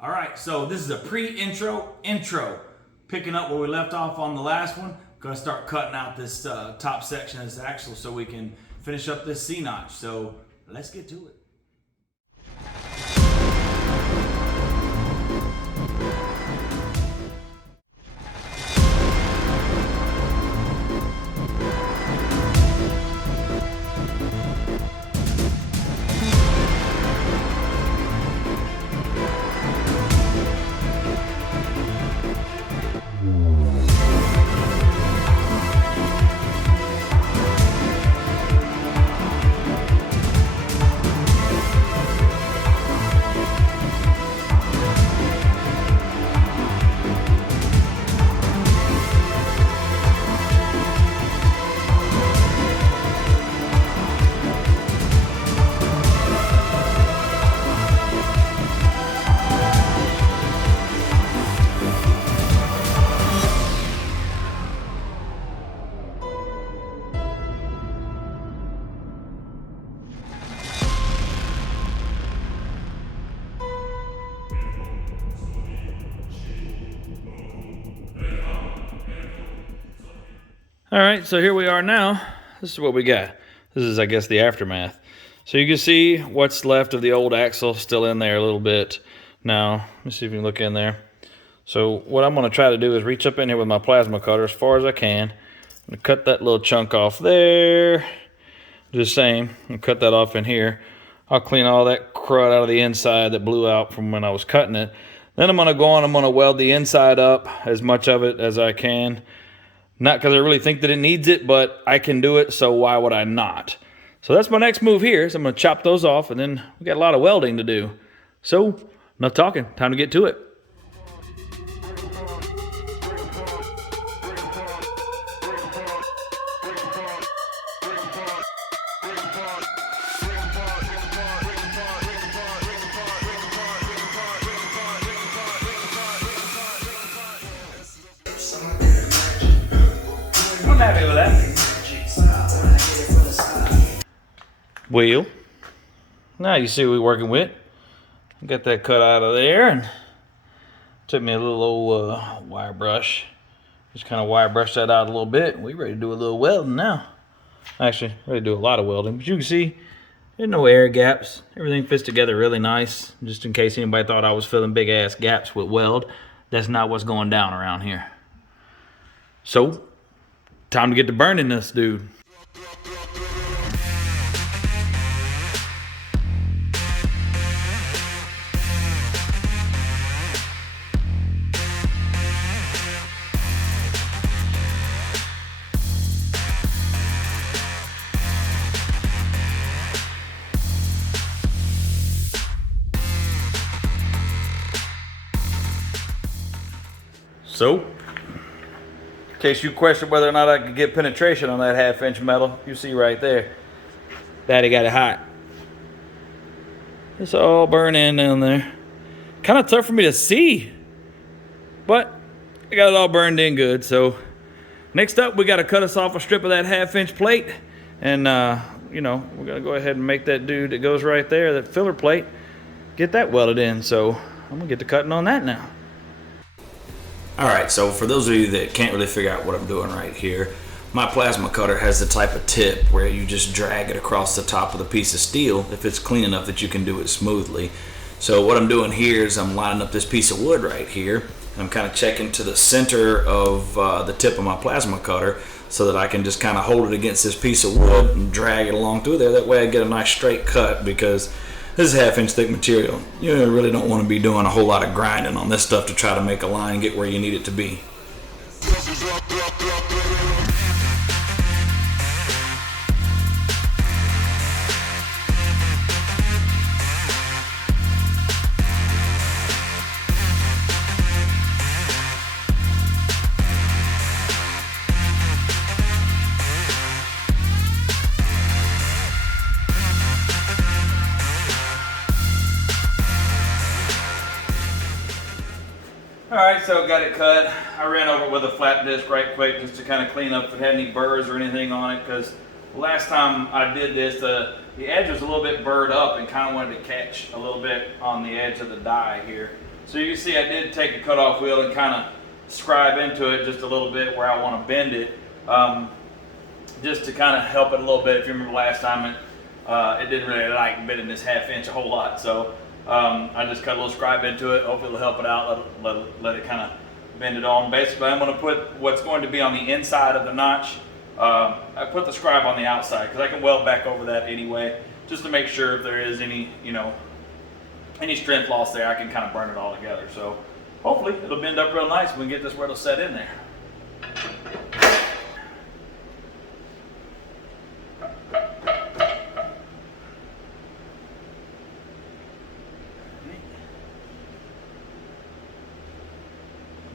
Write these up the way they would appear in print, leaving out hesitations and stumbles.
All right, so this is a pre-intro intro. Picking up where we left off on the last one. Gonna start cutting out this top section of this axle so we can finish up this C-notch. So let's get to it. All right, so here we are now. This is what we got. This is, I guess, the aftermath. So you can see what's left of the old axle still in there a little bit. Now, let me see if you can look in there. So what I'm gonna try to do is reach up in here with my plasma cutter as far as I can. I'm gonna cut that little chunk off there. Do the same, and cut that off in here. I'll clean all that crud out of the inside that blew out from when I was cutting it. Then I'm gonna go on, I'm gonna weld the inside up, as much of it as I can. Not because I really think that it needs it, but I can do it, so why would I not? So that's my next move here, so I'm gonna chop those off, and then we got a lot of welding to do. So, enough talking, time to get to it. I'm happy with that. Well, now you see what we're working with. Got that cut out of there, and took me a little old wire brush. Just kind of wire brush that out a little bit. We ready to do a little welding now. Actually, ready to do a lot of welding. But you can see there's no air gaps. Everything fits together really nice. Just in case anybody thought I was filling big ass gaps with weld, that's not what's going down around here. So, time to get to burning this dude. So, in case you question whether or not I could get penetration on that 1/2 inch metal, you see right there. Daddy got it hot. It's all burning down there. Kind of tough for me to see, but I got it all burned in good. So, next up, we got to cut us off a strip of that 1/2 inch plate. And, you know, we're going to go ahead and make that dude that goes right there, that filler plate, get that welded in. So, I'm going to get to cutting on that now. Alright, so for those of you that can't really figure out what I'm doing right here, my plasma cutter has the type of tip where you just drag it across the top of the piece of steel if it's clean enough that you can do it smoothly. So what I'm doing here is I'm lining up this piece of wood right here, and I'm kind of checking to the center of the tip of my plasma cutter so that I can just kind of hold it against this piece of wood and drag it along through there. That way I get a nice straight cut, because this is 1/2 inch thick material. You really don't want to be doing a whole lot of grinding on this stuff to try to make a line get where you need it to be. Alright, so got it cut. I ran over it with a flat disc right quick just to kind of clean up if it had any burrs or anything on it, because last time I did this, the edge was a little bit burred up and kind of wanted to catch a little bit on the edge of the die here. So you can see I did take a cutoff wheel and kind of scribe into it just a little bit where I want to bend it, just to kind of help it a little bit. If you remember last time, it didn't really like bending this 1/2 inch a whole lot. So I just cut a little scribe into it. Hopefully it'll help it out, let it kind of bend it on. Basically, I'm going to put what's going to be on the inside of the notch. I put the scribe on the outside because I can weld back over that anyway, just to make sure if there is any, any strength loss there, I can kind of burn it all together. So hopefully it'll bend up real nice. We can get this where it'll set in there.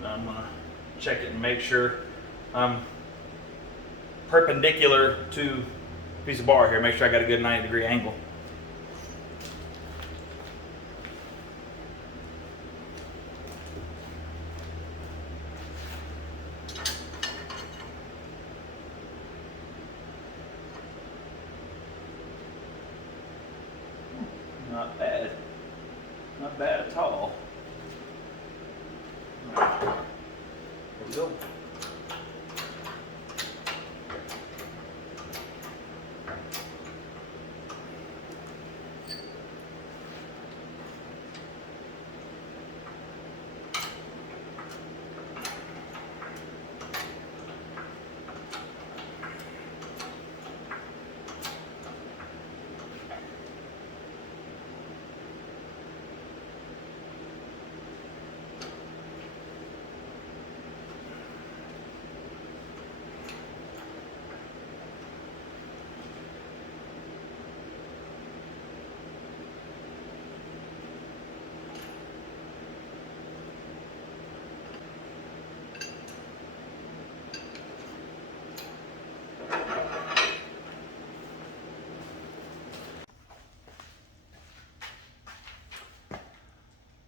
I'm gonna check it and make sure I'm perpendicular to a piece of bar here. Make sure I got a good 90-degree angle. Not bad. Not bad at all. All right. Here we go.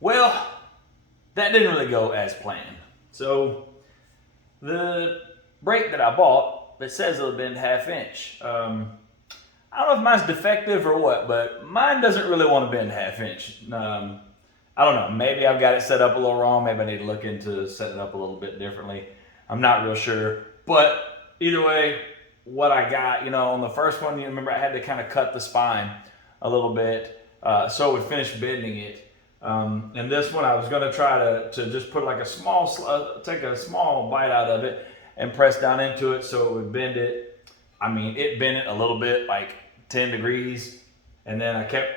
Well, that didn't really go as planned. So the brake that I bought, it says it'll bend 1/2 inch. I don't know if mine's defective or what, but mine doesn't really want to bend 1/2 inch. I don't know, maybe I've got it set up a little wrong. Maybe I need to look into setting it up a little bit differently. I'm not real sure, but either way, what I got, on the first one, you remember I had to kind of cut the spine a little bit so it would finish bending it. And this one, I was going to try to just put like take a small bite out of it and press down into it so it would bend it. I mean, it bent it a little bit, like 10 degrees, and then I kept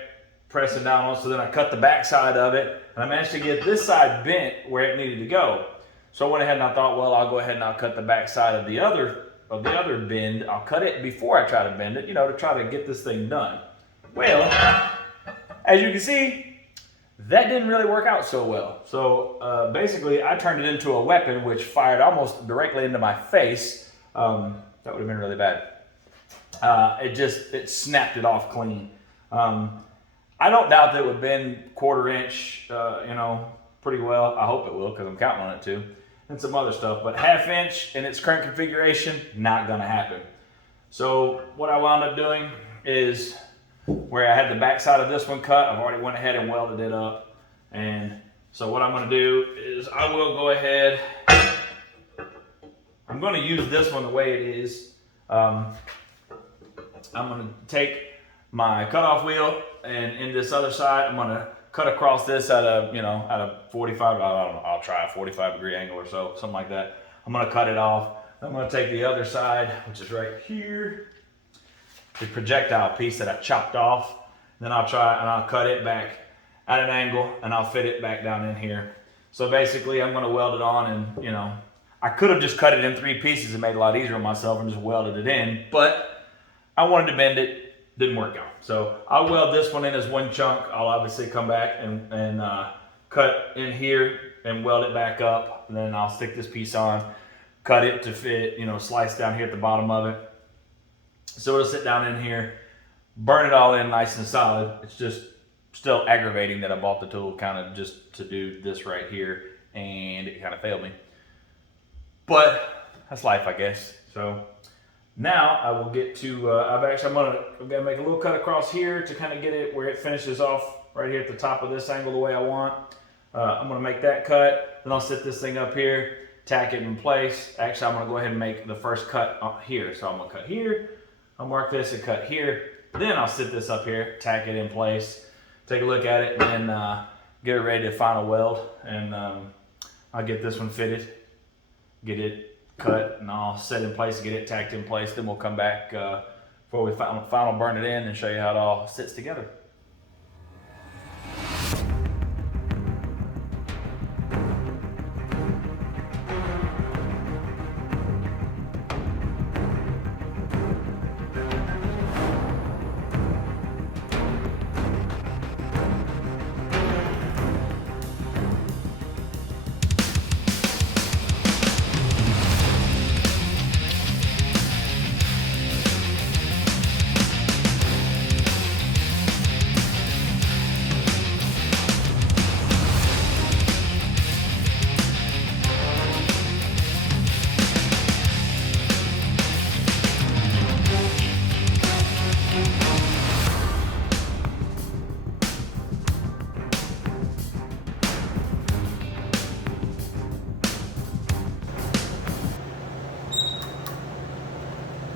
pressing down on it. So then I cut the back side of it, and I managed to get this side bent where it needed to go. So I went ahead and I thought, well, I'll go ahead and I'll cut the back side of the other bend. I'll cut it before I try to bend it, to try to get this thing done. Well, as you can see, that didn't really work out so well. So basically, I turned it into a weapon which fired almost directly into my face. That would have been really bad. It snapped it off clean. I don't doubt that it would bend 1/4 inch, pretty well. I hope it will because I'm counting on it to. And some other stuff. But 1/2 inch in its current configuration, not going to happen. So what I wound up doing is, where I had the back side of this one cut, I've already went ahead and welded it up. And so what I'm going to do is I will go ahead, I'm going to use this one the way it is. I'm going to take my cutoff wheel, and in this other side, I'm going to cut across this at a 45, I don't know, I'll try a 45-degree angle or so, something like that. I'm going to cut it off. I'm going to take the other side, which is right here, the projectile piece that I chopped off. Then I'll try and I'll cut it back at an angle, and I'll fit it back down in here. So basically, I'm going to weld it on, and I could have just cut it in 3 pieces and made it a lot easier on myself and just welded it in, but I wanted to bend it. Didn't work out. So I'll weld this one in as one chunk. I'll obviously come back and cut in here and weld it back up. And then I'll stick this piece on, cut it to fit, slice down here at the bottom of it. So it'll sit down in here, burn it all in nice and solid. It's just still aggravating that I bought the tool kind of just to do this right here, and it kind of failed me. But that's life, I guess. So now I will get to, I'm gonna make a little cut across here to kind of get it where it finishes off right here at the top of this angle the way I want. I'm gonna make that cut, then I'll set this thing up here, tack it in place. Actually, I'm gonna go ahead and make the first cut here. So I'm gonna cut here, I'll mark this and cut here. Then I'll sit this up here, tack it in place, take a look at it, and then get it ready to final weld. And I'll get this one fitted, get it cut, and I'll set in place, get it tacked in place. Then we'll come back before we final burn it in and show you how it all sits together.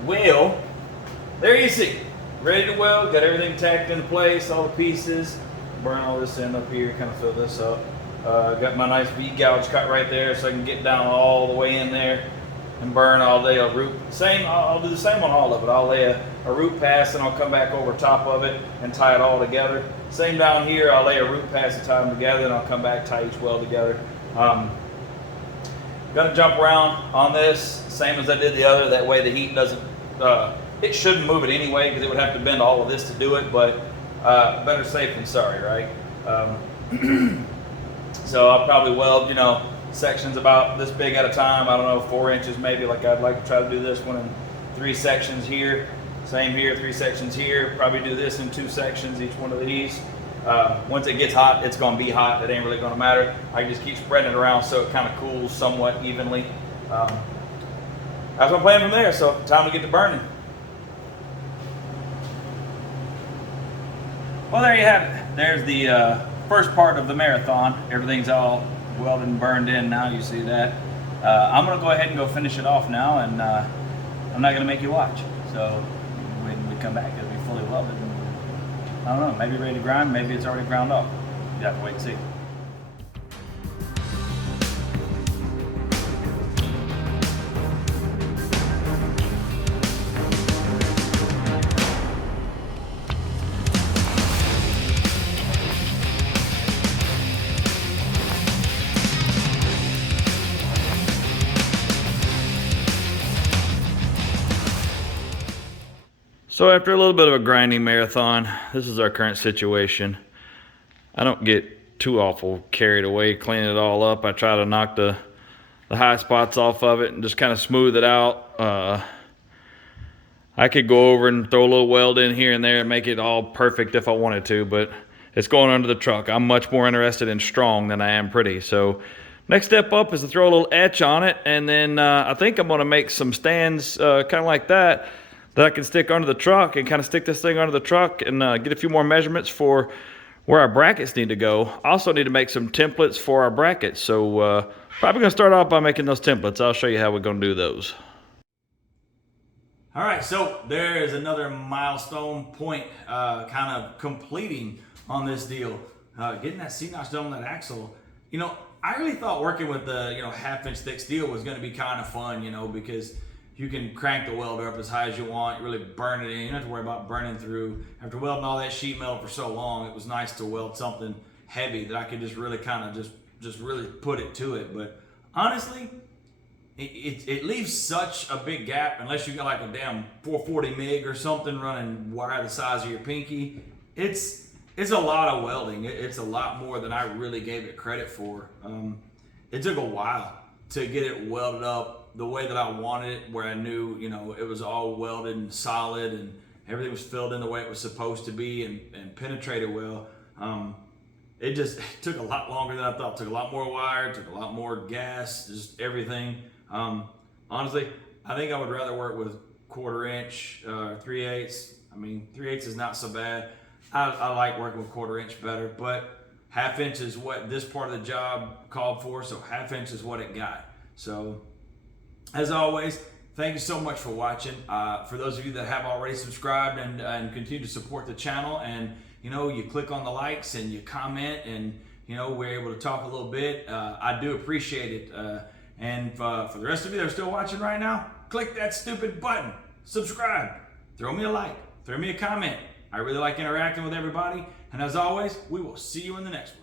Well, there you see, ready to weld, got everything tacked into place, all the pieces. Burn all this in up here, kind of fill this up. Got my nice V gouge cut right there so I can get down all the way in there and burn all day. I'll do the same on all of it. I'll lay a root pass and I'll come back over top of it and tie it all together. Same down here, I'll lay a root pass and tie them together, and I'll come back, tie each weld together. Gonna jump around on this, same as I did the other, that way the heat doesn't, it shouldn't move it anyway because it would have to bend all of this to do it, but better safe than sorry, right? So I'll probably weld, sections about this big at a time, I don't know, 4 inches maybe, like I'd like to try to do this one in 3 sections here, same here, 3 sections here, probably do this in 2 sections, each one of these. Once it gets hot, it's going to be hot. It ain't really going to matter. I can just keep spreading it around so it kind of cools somewhat evenly. That's my plan from there. So time to get to burning. Well, there you have it. There's the first part of the marathon. Everything's all welded and burned in now. You see that. I'm going to go ahead and go finish it off now, and I'm not going to make you watch. So when we come back, it'll be fully welded. I don't know, maybe ready to grind, maybe it's already ground off. You have to wait and see. So after a little bit of a grinding marathon, this is our current situation. I don't get too awful carried away cleaning it all up. I try to knock the high spots off of it and just kind of smooth it out. I could go over and throw a little weld in here and there and make it all perfect if I wanted to, but it's going under the truck. I'm much more interested in strong than I am pretty. So next step up is to throw a little etch on it, and then I think I'm gonna make some stands kind of like that I can stick under the truck and kind of stick this thing under the truck and get a few more measurements for where our brackets need to go. Also need to make some templates for our brackets. So probably gonna start off by making those templates. I'll show you how we're gonna do those. All right, so there is another milestone point kind of completing on this deal. Getting that C-notch done on that axle. I really thought working with the 1/2 inch thick steel was gonna be kind of fun, because you can crank the welder up as high as you want. You really burn it in. You don't have to worry about burning through. After welding all that sheet metal for so long, it was nice to weld something heavy that I could just really kind of just really put it to it. But honestly, it leaves such a big gap unless you got like a damn 440 MIG or something running wire the size of your pinky. It's a lot of welding. It's a lot more than I really gave it credit for. It took a while to get it welded up the way that I wanted it, where I knew, it was all welded and solid and everything was filled in the way it was supposed to be and penetrated well. It took a lot longer than I thought. It took a lot more wire, it took a lot more gas, just everything. Honestly, I think I would rather work with 1/4 inch, 3/8. I mean, 3/8 is not so bad. I like working with 1/4 inch better, but half inch is what this part of the job called for, so half inch is what it got. So as always, thank you so much for watching. For those of you that have already subscribed and continue to support the channel, and you click on the likes and you comment, and we're able to talk a little bit, I do appreciate it. And for the rest of you that are still watching right now, click that stupid button, subscribe, throw me a like, throw me a comment. I really like interacting with everybody. And as always, we will see you in the next one.